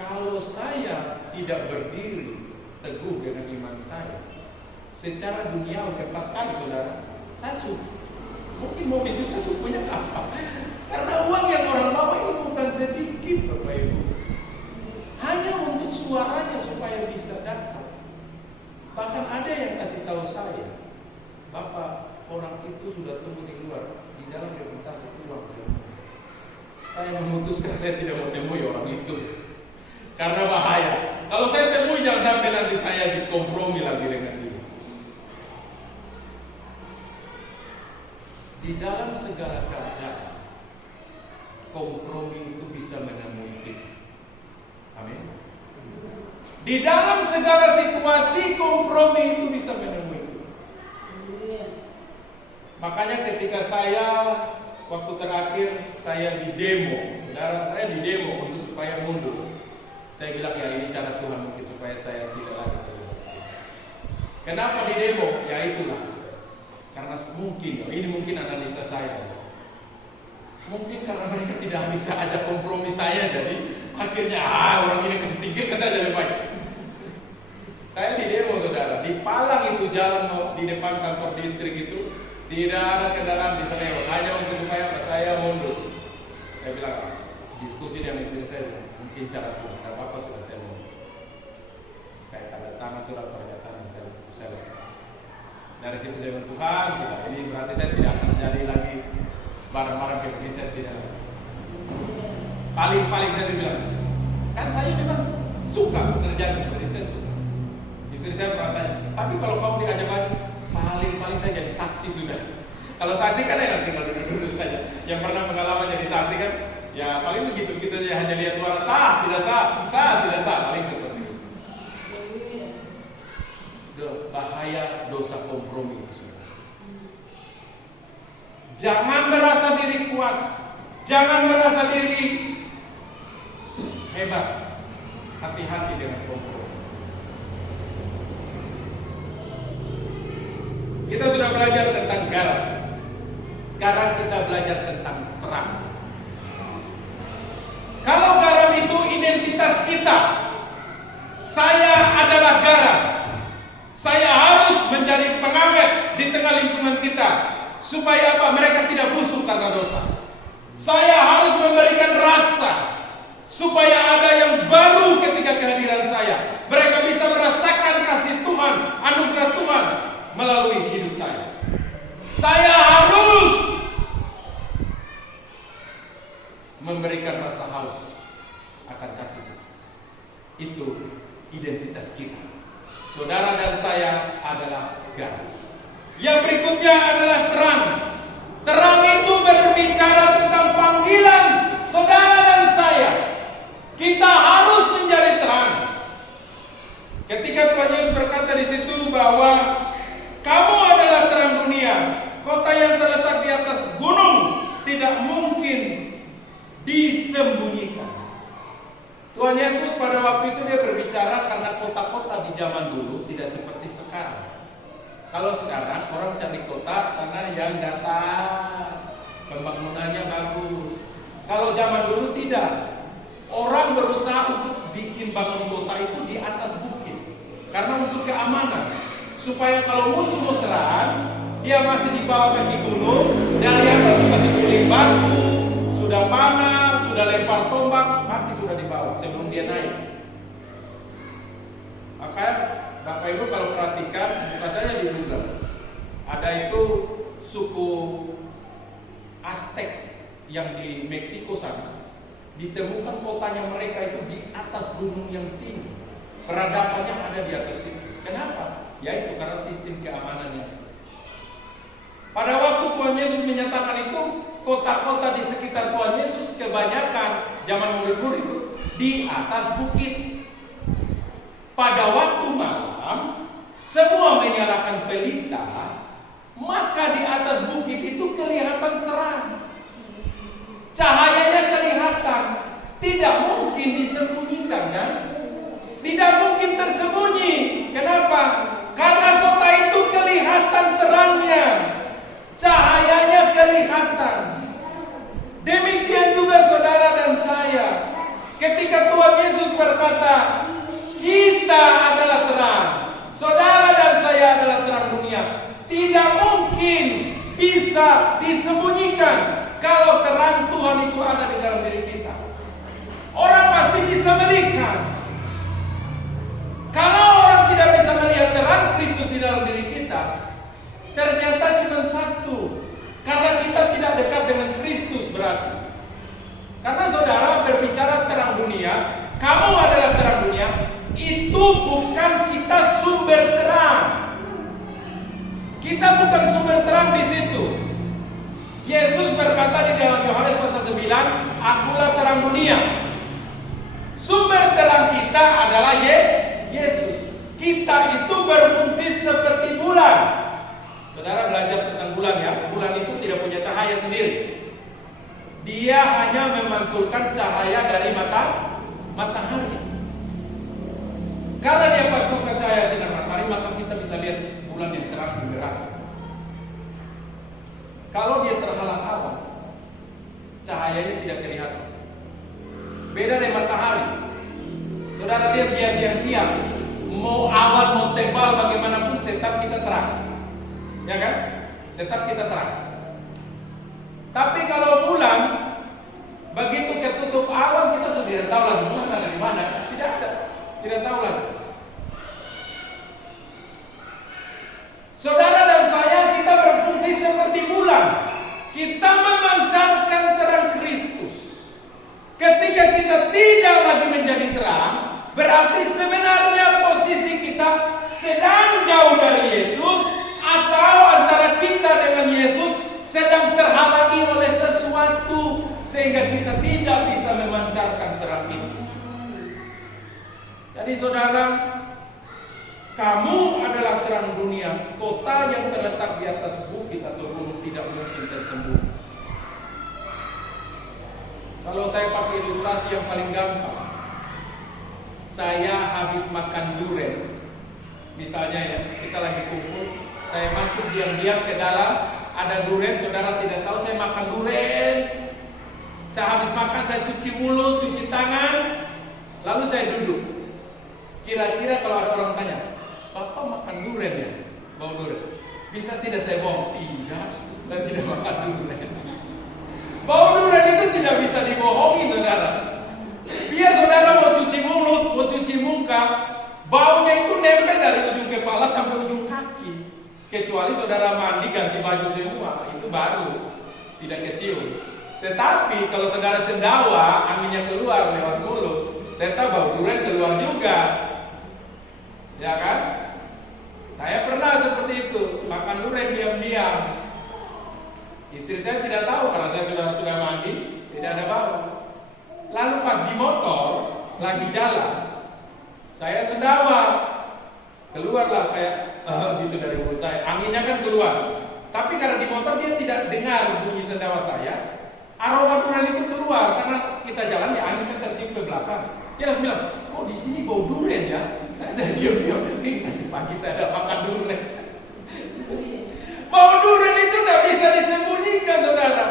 Kalau saya tidak berdiri teguh dengan iman saya, secara dunia 4 kali saudara, saya mungkin mobil itu saya punya apa? Karena uang yang orang bawa ini bukan sedikit Bapak Ibu. Hanya untuk suaranya supaya bisa datang. Bahkan ada yang kasih tahu saya, Bapak, orang itu sudah tunggu di luar, di dalam reputasi uang saya memutuskan saya tidak mau temui orang itu. Karena bahaya. Kalau saya temui jangan sampai nanti saya dikompromi lagi dengan dia. Di dalam segala keadaan, kompromi itu bisa menemui kita. Amin. Di dalam segala situasi, kompromi itu bisa menemui kita. Makanya ketika saya waktu terakhir saya di demo, saudara, saya di demo untuk supaya mundur. Saya bilang ya ini cara Tuhan mungkin supaya saya tidak lagi terlibat. Kenapa di demo? Ya itulah. Karena mungkin analisa saya. Mungkin karena mereka tidak bisa ajak kompromi saya, jadi akhirnya orang ini kasih singkirkan saja lebih baik. Saya di demo saudara, di Palang itu jalan di depan kantor distrik itu tidak ada kendaraan bisa lewat, hanya untuk supaya saya mundur. Saya bilang diskusi dengan istri saya, mungkin cara Tuhan, tidak apa-apa sudah saya mundur. Saya tanda tangan surat pernyataan dan saya lepas. Dari situ saya bilang Tuhan, sudah ini berarti saya tidak akan menjadi lagi barang-barang yang mungkin saya tidak. Paling saya bilang, kan saya memang suka pekerjaan seperti ini, saya suka. Istri saya pernah tanya, tapi kalau kamu diajak lagi, saya jadi saksi sudah. Kalau saksi kan enak tinggal duduk-duduk saja. Yang pernah pengalaman jadi saksi kan, ya paling begitu aja, hanya lihat suara sah, tidak sah, sah, tidak sah, paling seperti itu. Bahaya dosa kompromi itu. Jangan merasa diri kuat, jangan merasa diri hebat. Hati-hati dengan kompromi. Kita sudah belajar tentang garam. Sekarang kita belajar tentang terang. Kalau garam itu identitas kita, saya adalah garam. Saya harus menjadi pengawet di tengah lingkungan kita, supaya apa? Mereka tidak busuk karena dosa. Saya harus memberikan rasa, supaya ada yang baru ketika kehadiran saya. Mereka bisa merasakan kasih Tuhan, anugerah Tuhan melalui hidup saya. Saya harus memberikan rasa haus akan kasih Tuhan. Itu identitas kita. Saudara dan saya adalah garam. Yang berikutnya adalah terang. Terang itu berbicara tentang panggilan saudara dan saya. Kita harus menjadi terang. Ketika Tuhan Yesus berkata di situ bahwa kamu adalah terang dunia, kota yang terletak di atas gunung tidak mungkin disembunyikan. Tuhan Yesus pada waktu itu dia berbicara karena kota-kota di zaman dulu tidak seperti sekarang. Kalau sekarang orang cari kota tanah yang datar, pembangunannya bagus. Kalau zaman dulu tidak. Orang berusaha untuk bikin bangun kota itu di atas bukit. Karena untuk keamanan. Supaya kalau musuh mau serang, dia masih di bawah kaki gunung, dari atas sudah dipilih batu, sudah panah, sudah lempar tombak, mati sudah di bawah sebelum dia naik. Maka Bapak Ibu kalau perhatikan, buka saja di Google, ada itu suku Aztec yang di Meksiko sana, ditemukan kotanya mereka itu di atas gunung yang tinggi, peradabannya ada di atas itu. Kenapa? Yaitu karena sistem keamanannya. Pada waktu Tuhan Yesus menyatakan itu, kota-kota di sekitar Tuhan Yesus kebanyakan zaman murid-murid itu di atas bukit. Pada waktu malam, semua menyalakan pelita, maka di atas bukit itu kelihatan terang. Cahayanya kelihatan, tidak mungkin disembunyikan kan? Tidak mungkin tersembunyi. Kenapa? Karena kota itu kelihatan terangnya, cahayanya kelihatan. Demikian juga saudara dan saya. Ketika Tuhan Yesus berkata, kita adalah terang, saudara dan saya adalah terang dunia, tidak mungkin bisa disembunyikan kalau terang Tuhan itu ada di dalam diri kita. Orang pasti bisa melihat. Kalau orang tidak bisa melihat terang Kristus di dalam diri kita, ternyata cuma satu, karena kita tidak dekat dengan Kristus berarti. Karena saudara berbicara terang dunia, kamu adalah terang dunia, itu bukan kita sumber terang. Kita bukan sumber terang di situ. Yesus berkata di dalam Yohanes pasal 9, akulah terang dunia. Sumber terang kita adalah Yesus. Kita itu berfungsi seperti bulan. Saudara belajar tentang bulan ya. Bulan itu tidak punya cahaya sendiri. Dia hanya memantulkan cahaya dari matahari. Karena dia pantulkan cahaya sinar matahari, maka kita bisa lihat bulan yang terang benderang. Kalau dia terhalang awan, cahayanya tidak kelihatan. Beda dengan matahari. Saudara lihat dia siang-siang, mau awan mau tebal bagaimanapun tetap kita terang, ya kan? Tetap kita terang. Tapi kalau bulan, begitu ketutup awan kita sudah tidak tahu lagi bulan ada di mana. Tidak ada, tidak tahu lagi. Saudara dan saya kita berfungsi seperti bulan. Kita memancarkan terang Kristus. Ketika kita tidak lagi menjadi terang, berarti sebenarnya posisi kita sedang jauh dari Yesus atau antara Jadi saudara, kamu adalah terang dunia, kota yang terletak di atas bukit atau gunung tidak mungkin tersembunyi. Kalau saya pakai ilustrasi yang paling gampang, saya habis makan durian, misalnya ya, kita lagi kumpul, saya masuk diam-diam ke dalam, ada durian, saudara tidak tahu saya makan durian. Saya habis makan, saya cuci mulut, cuci tangan, lalu saya duduk. Kira-kira kalau ada orang tanya, Bapak makan durian ya? Bau durian. Bisa tidak saya bohong? Tidak, saya tidak makan durian. Bau durian itu tidak bisa dibohongi, saudara. Biar saudara mau cuci mulut, mau cuci muka, baunya itu nempel dari ujung kepala sampai ujung kaki. Kecuali saudara mandi ganti baju semua, itu baru tidak kecium. Tetapi kalau saudara sendawa, anginnya keluar lewat mulut, tetap bau durian keluar juga. Ya kan? Saya pernah seperti itu, makan durian diam-diam. Istri saya tidak tahu karena saya sudah mandi, tidak ada bau. Lalu pas di motor, lagi jalan, saya sendawa, keluarlah kayak gitu dari mulut saya. Anginnya kan keluar. Tapi karena di motor dia tidak dengar bunyi sendawa saya, aroma durian itu keluar karena kita jalan di angin kan tertiup ke belakang. Dia langsung bilang, kok di sini bau durian ya? Saya udah diam-diam. Nih tadi pagi saya ada makan durian. Bau durian itu tidak bisa disembunyikan, saudara.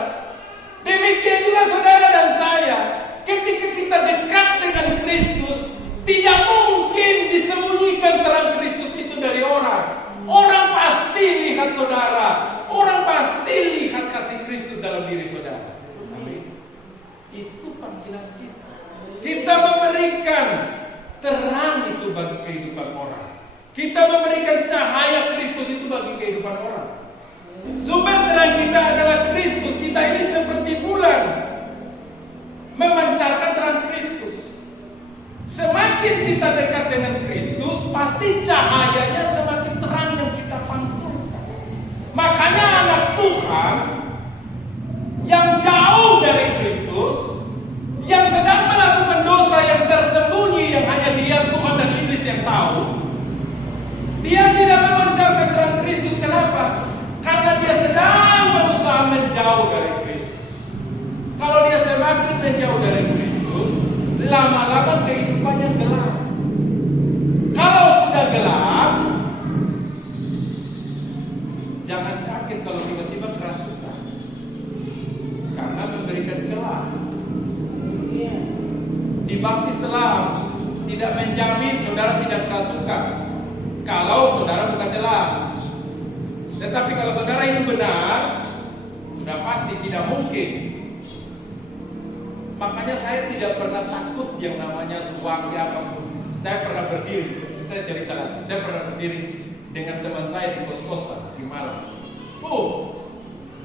Demikian juga saudara dan saya. Ketika kita dekat dengan Kristus, tidak mungkin disembunyikan terang Kristus itu dari orang. Orang pasti lihat saudara. Orang pasti lihat kasih Kristus dalam diri saudara. Amin. Itu panggilan kita. Kita memberikan terang itu bagi kehidupan orang. Kita memberikan cahaya Kristus itu bagi kehidupan orang. Sumber terang kita adalah Kristus. Kita ini seperti bulan, memancarkan terang Kristus. Semakin kita dekat dengan Kristus, pasti cahayanya semakin terang yang kita pantulkan. Makanya anak Tuhan yang jauh dari Kristus, yang sedang melakukan dosa yang tersembunyi, yang hanya dia, Tuhan dan iblis yang tahu, dia tidak memancarkan terang Kristus. Kenapa? Karena dia sedang berusaha menjauh dari Kristus. Kalau dia semakin menjauh dari Kristus, lama-lama kehidupannya gelap. Kalau sudah gelap, jangan kaget kalau tiba-tiba kerasukan, karena memberikan celah. Dibaptis Islam tidak menjamin saudara tidak kerasukan kalau saudara buka celah. Tetapi kalau saudara itu benar, sudah pasti tidak mungkin. Makanya saya tidak pernah takut yang namanya suwangi apapun. Saya pernah berdiri, saya ceritakan, saya pernah berdiri dengan teman saya di kos-kosan di Malang.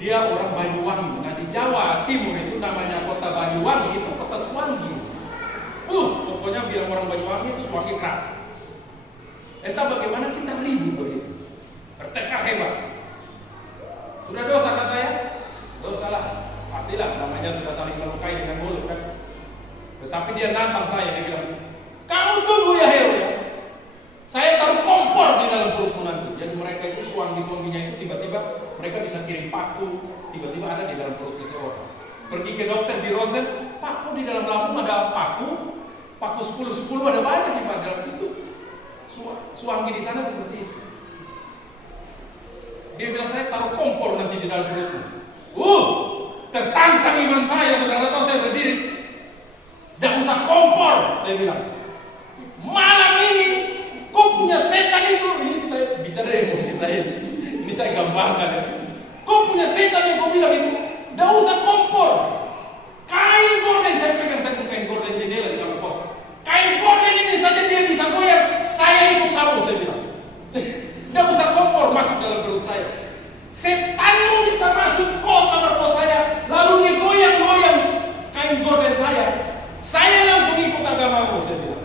Dia orang Banyuwangi. Nah di Jawa Timur itu namanya kota Banyuwangi, itu kota suwangi. Pokoknya bilang orang Banyuwangi itu suwangi keras. Entah bagaimana kita ribut begitu. Bertekad hebat. Sudah dosa kan saya? Dosa lah. Pastilah namanya sudah saling melukai dengan mulut kan. Tetapi dia nantang saya, dia bilang, kamu tunggu ya Hel ya. Saya taruh kompor di dalam perutmu nanti. Jadi mereka itu suami-suaminya itu tiba-tiba mereka bisa kirim paku, tiba-tiba ada di dalam perut seseorang. Pergi ke dokter di ronsen, paku di dalam lambung ada paku 10 ada banyak di dalam itu. Suami di sana seperti itu. Dia bilang saya taruh kompor nanti di dalam perutmu. Tertantang iman saya, saudara tahu saya berdiri. Jangan usah kompor, saya bilang. Malam ini kau punya setan itu. Ini saya bicara dari emosi saya. Ini saya gambarkan ya. Kau punya setan yang kau bilang itu. Tidak usah kompor. Kain gorden, saya pegang satu kain gorden jendela di kamar kos. Kain gorden ini saja dia bisa goyang. Saya ikut kamu, saya bilang. Tidak usah kompor masuk dalam perut saya. Setanmu bisa masuk kamar kos saya, lalu dia goyang-goyang kain gorden saya. Saya langsung ikut agamamu, saya bilang.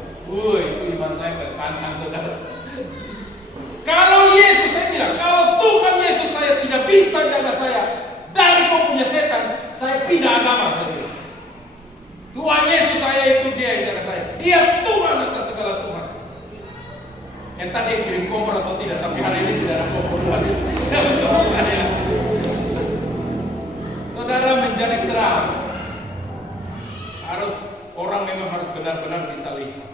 Itu iman saya tertantang, saudara. Kalau Yesus, saya bilang, kalau Tuhan Yesus saya tidak bisa jaga saya dari kau punya setan, saya pindah agama, saya bilang. Tuhan Yesus saya itu dia yang jaga saya. Dia Tuhan atas segala Tuhan. Entah dia kirim kompor atau tidak, tapi hari ini tidak ada kompor lagi. Untuk saya, saudara menjadi terang. Orang memang harus benar-benar bisa lihat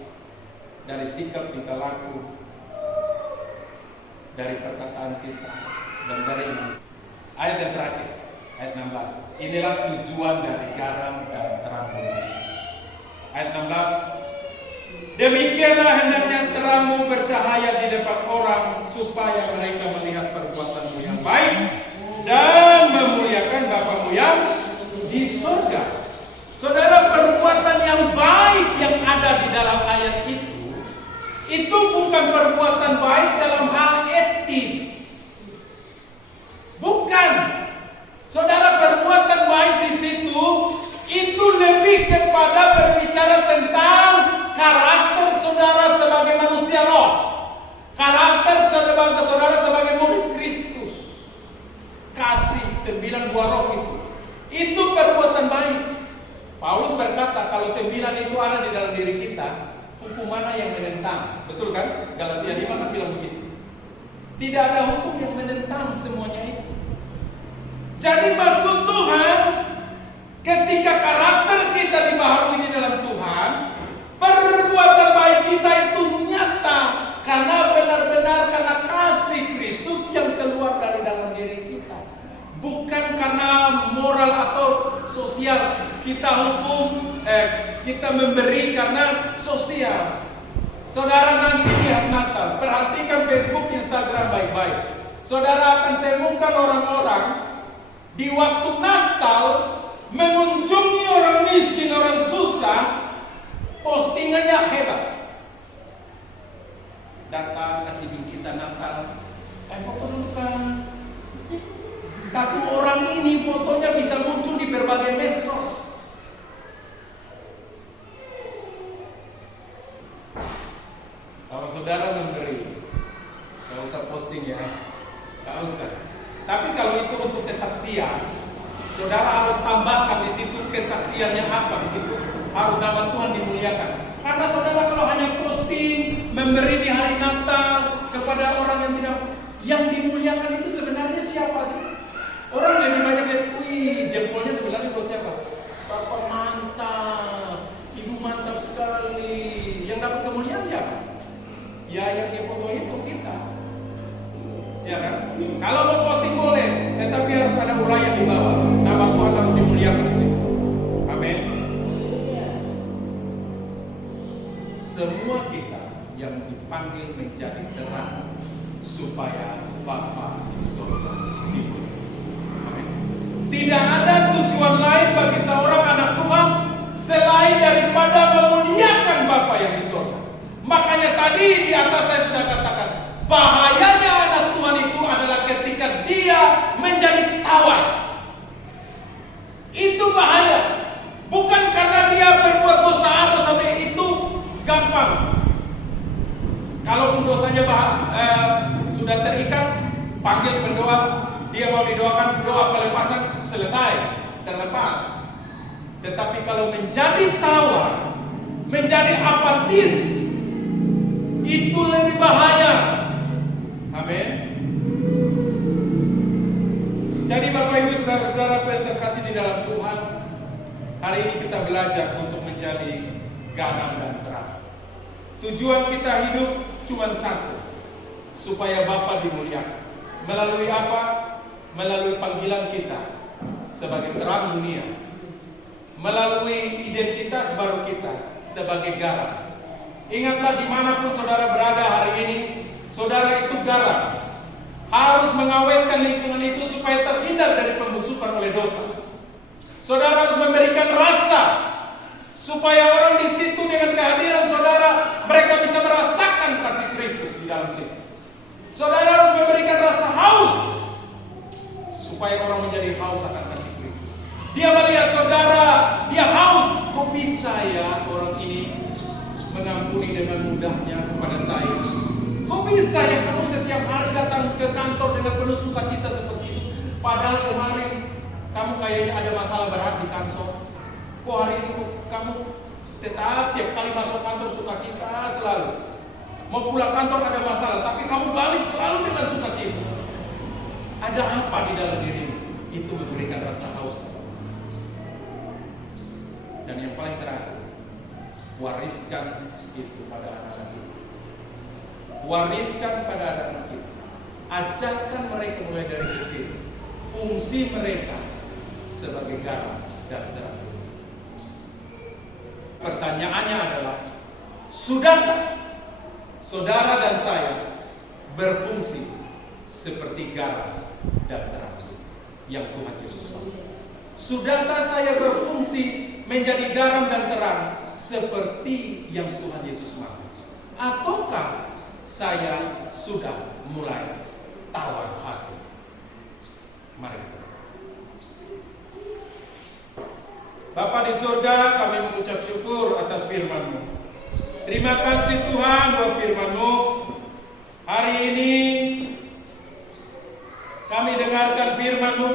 dari sikap tingkah laku, dari perkataan kita, dan dari ayat yang terakhir, ayat 16. Inilah tujuan dari garam dan terang bumi. Ayat 16. Demikianlah hendaknya terangmu bercahaya di depan orang, supaya mereka melihat perbuatanmu yang baik dan memuliakan Bapamu yang di surga. Saudara, perbuatan yang baik yang ada di dalam ayat itu bukan perbuatan baik dalam hal etis. Bukan. Saudara, perbuatan baik di situ itu lebih kepada berbicara tentang karakter saudara sebagai manusia roh. Karakter saudara sebagai murid Kristus. Kasih 9 buah roh itu. Itu perbuatan baik. Paulus berkata kalau 9 itu ada di dalam diri kita, hukum mana yang menentang? Betul kan? Galatia 5 kan bilang begitu. Tidak ada hukum yang menentang semuanya itu. Jadi maksud Tuhan, ketika karakter kita dibaharui di dalam Tuhan, perbuatan baik kita itu nyata karena benar-benar karena kasih Kristus yang keluar dari dalam diri kita. Bukan karena moral atau sosial. Kita kita memberi karena sosial. Saudara nanti lihat Natal, perhatikan Facebook, Instagram baik-baik. Saudara akan temukan orang-orang di waktu Natal mengunjungi orang miskin, orang susah, postingannya hebat. Datang kasih bingkisan Natal, foto dulu kan. Satu orang ini fotonya bisa muncul di berbagai medsos. Kalau saudara memberi, gak usah posting ya, gak usah. Tapi kalau itu untuk kesaksian, saudara harus tambahkan di situ kesaksiannya apa di situ. Harus nama Tuhan dimuliakan. Karena saudara kalau hanya posting memberi di hari Natal kepada orang yang tidak, yang dimuliakan itu sebenarnya siapa sih? Orang lebih banyak lihat, wih jempolnya sebenarnya buat siapa? Bapak mantap, ibu mantap sekali. Yang dapat kemuliaan siapa? Ya yang di foto itu kita. Ya kan? Kalau mau posting boleh, tetapi harus ada uraian di bawah. Nama Tuhan harus dimuliakan di situ. Amin. Semua kita yang dipanggil menjadi terang supaya Bapa di surga dimuliakan. Amin. Tidak ada tujuan lain bagi seorang anak Tuhan selain daripada memuliakan Bapa yang di surga. Makanya tadi di atas saya sudah katakan, bahayanya anak Tuhan itu adalah ketika dia menjadi tawar. Itu bahaya. Bukan karena dia berbuat dosa atau sampai itu gampang. Kalaupun dosanya sudah terikat, panggil pendoa, dia mau didoakan, doa pelepasan selesai, terlepas. Tetapi kalau menjadi tawar, menjadi apatis, itu lebih bahaya. Amin. Jadi Bapak Ibu saudara-saudara yang terkasih di dalam Tuhan, hari ini kita belajar untuk menjadi garam dan terang. Tujuan kita hidup cuma satu, supaya Bapa dimuliakan. Melalui apa? Melalui panggilan kita sebagai terang dunia, melalui identitas baru kita sebagai garam. Ingatlah dimanapun saudara berada hari ini, saudara itu garam. Harus mengawetkan lingkungan itu supaya terhindar dari pembusukan oleh dosa. Saudara harus memberikan rasa supaya orang di situ dengan kehadiran saudara, mereka bisa merasakan kasih Kristus di dalam situ. Saudara harus memberikan rasa haus supaya orang menjadi haus akan kasih Kristus. Dia melihat saudara, dia haus. Kok bisa ya orang ini mengampuni dengan mudahnya kepada saya? Kok bisa ya kamu setiap hari datang ke kantor dengan penuh sukacita seperti itu? Padahal kemarin kamu kayaknya ada masalah berat di kantor. Kok hari ini kamu tetap tiap kali masuk kantor sukacita selalu? Mau pulang kantor ada masalah, tapi kamu balik selalu dengan sukacita. Ada apa di dalam dirimu? Itu memberikan rasa haus. Dan yang paling terakhir, wariskan itu pada anak-anak kita. Wariskan pada anak-anak kita. Ajarkan mereka mulai dari kecil fungsi mereka sebagai garam dan terang. Pertanyaannya adalah, sudahkah saudara dan saya berfungsi seperti garam dan terang yang Tuhan Yesus mau? Sudahkah saya berfungsi menjadi garam dan terang seperti yang Tuhan Yesus mau? Ataukah saya sudah mulai tawar hati? Mari kita. Bapa di surga, kami mengucap syukur atas firman-Mu. Terima kasih Tuhan buat firman-Mu. Hari ini kami dengarkan firman-Mu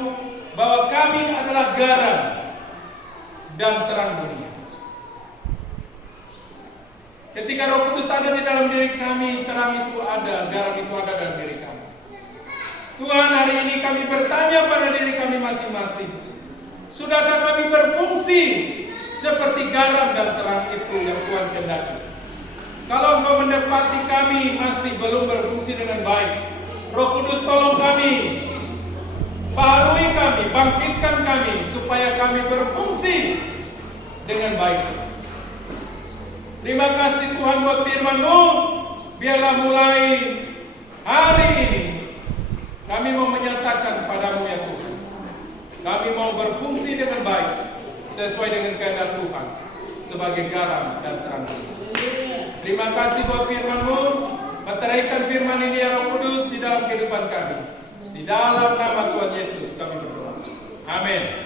bahwa kami adalah garam dan terang dunia. Ketika Roh Kudus ada di dalam diri kami, terang itu ada, garam itu ada dalam diri kami. Tuhan, hari ini kami bertanya pada diri kami masing-masing, sudahkah kami berfungsi seperti garam dan terang itu yang Tuhan kehendaki? Kalau Engkau mendapati kami masih belum berfungsi dengan baik, Roh Kudus tolong kami, baharui kami, bangkitkan kami, supaya kami berfungsi dengan baik. Terima kasih Tuhan buat firman-Mu. Biarlah mulai hari ini kami mau menyatakan padamu ya Tuhan, kami mau berfungsi dengan baik sesuai dengan kehendak Tuhan sebagai garam dan terang. Terima kasih buat firman-Mu. Meteraikan firman ini ya Roh Kudus di dalam kehidupan kami. Di dalam nama Tuhan Yesus kami berdoa. Amin.